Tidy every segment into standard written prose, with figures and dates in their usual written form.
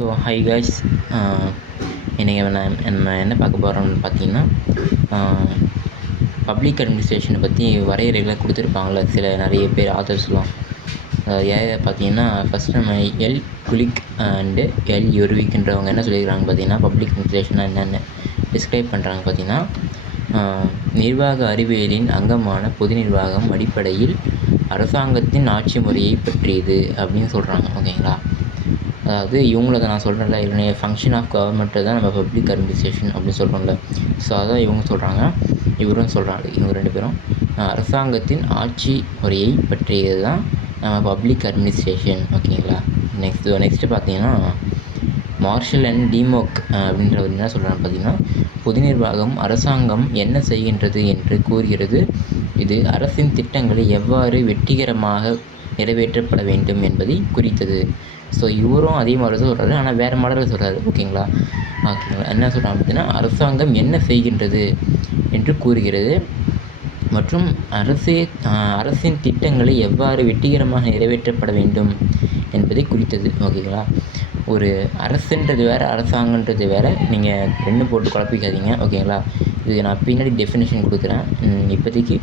So hi guys, இன்றைக்கி நம்ம என்ன பார்க்க போகிறோம்னு பார்த்தீங்கன்னா, பப்ளிக் அட்மினிஸ்ட்ரேஷனை பற்றி வரையறைகளை கொடுத்துருப்பாங்கள நிறைய பேர் ஆத்தர்ஸ்லாம். யார் பார்த்தீங்கன்னா, ஃபஸ்ட் நம்ம எல் குலிக் அண்டு எல் யுர்விக்ன்றவங்க என்ன சொல்லியிருக்காங்க பார்த்தீங்கன்னா, பப்ளிக் அட்மினிஸ்ட்ரேஷனாக என்னென்னு டிஸ்கிரைப் பண்ணுறாங்க. பார்த்தீங்கன்னா, நிர்வாக அறிவியலின் அங்கமான பொது நிர்வாகம் அடிப்படையில் அரசாங்கத்தின் ஆட்சி முறையை பற்றியது அப்படின்னு சொல்கிறாங்க. ஓகேங்களா? அதாவது இவங்கள நான் சொல்கிறேன்ல, இல்லைன்னா ஃபங்க்ஷன் ஆஃப் கவர்மெண்ட்டை தான் நம்ம பப்ளிக் அட்மினிஸ்ட்ரேஷன் அப்படின்னு சொல்கிறோம்ல. ஸோ அதான் இவங்க சொல்கிறாங்க, இவரும் சொல்கிறாங்க. இவங்க ரெண்டு பேரும் அரசாங்கத்தின் ஆட்சி முறையை பற்றியது தான் நம்ம பப்ளிக் அட்மினிஸ்ட்ரேஷன். ஓகேங்களா? நெக்ஸ்ட்டு பார்த்தீங்கன்னா, மார்ஷல் அண்ட் டிமோக் அப்படின்றவர் என்ன சொல்கிறாங்க பார்த்தீங்கன்னா, பொது நிர்வாகம் அரசாங்கம் என்ன செய்கின்றது என்று கூறுகிறது. இது அரசின் திட்டங்களை எவ்வாறு வெற்றிகரமாக நிறைவேற்றப்பட வேண்டும் என்பதை குறித்தது. ஸோ இவரும் அதே மாதிரி தான் சொல்கிறாரு, ஆனால் வேறு மாடலில் சொல்கிறாரு. ஓகேங்களா? என்ன சொல்கிறாங்க பார்த்தீங்கன்னா, அரசாங்கம் என்ன செய்கின்றது என்று கூறுகிறது மற்றும் அரசின் திட்டங்களை எவ்வாறு வெற்றிகரமாக நிறைவேற்றப்பட வேண்டும் என்பதை குறித்தது. ஓகேங்களா? ஒரு அரசுன்றது வேறு, அரசாங்கன்றது வேறு. நீங்கள் ரெண்டும் போட்டு குழப்பிக்காதீங்க. ஓகேங்களா? இது நான் பின்னாடி டெஃபினேஷன் கொடுக்குறேன், இப்போதைக்கு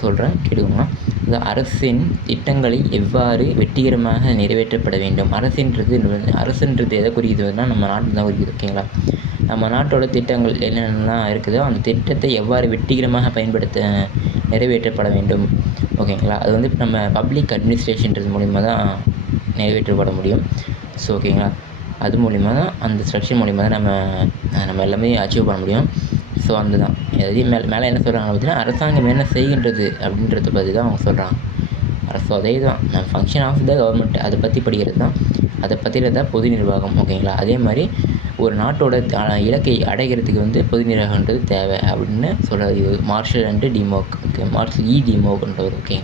சொல்கிறேன், கேட்டுக்கோங்க. இந்த அரசின் திட்டங்களை எவ்வாறு வெற்றிகரமாக நிறைவேற்றப்பட வேண்டும். அரசுன்றது எதை குறிக்குதுன்னா நம்ம நாட்டு தான் குறிக்குது. ஓகேங்களா? நம்ம நாட்டோட திட்டங்கள் என்னென்னலாம் இருக்குதோ அந்த திட்டத்தை எவ்வாறு வெற்றிகரமாக நிறைவேற்றப்பட வேண்டும். ஓகேங்களா? அது வந்து நம்ம பப்ளிக் அட்மினிஸ்ட்ரேஷன்றது மூலிமா தான் நிறைவேற்றப்பட முடியும். ஸோ ஓகேங்களா, அது மூலிமா தான், அந்த ஸ்ட்ரக்சர் மூலிமா தான் நம்ம எல்லாமே அச்சீவ் பண்ண முடியும். ஸோ அந்த தான் எதையும் மேலே என்ன சொல்கிறாங்க பார்த்தீங்கன்னா, அரசாங்கம் என்ன செய்கின்றது அப்படின்றத பற்றி தான் அவங்க சொல்கிறாங்க. ஸோ அதே தான் நம்ம ஃபங்க்ஷன் ஆஃப் த கவர்மெண்ட் அதை பற்றி படிக்கிறது தான், அதை பற்றினது தான் பொது நிர்வாகம். ஓகேங்களா? அதே மாதிரி ஒரு நாட்டோட இலக்கை அடைகிறதுக்கு வந்து பொது நிர்வாகன்றது தேவை அப்படின்னு சொல்கிறார் Marshall and Dimock. Okay, Marshall டிமோக்ன்றவர். ஓகே.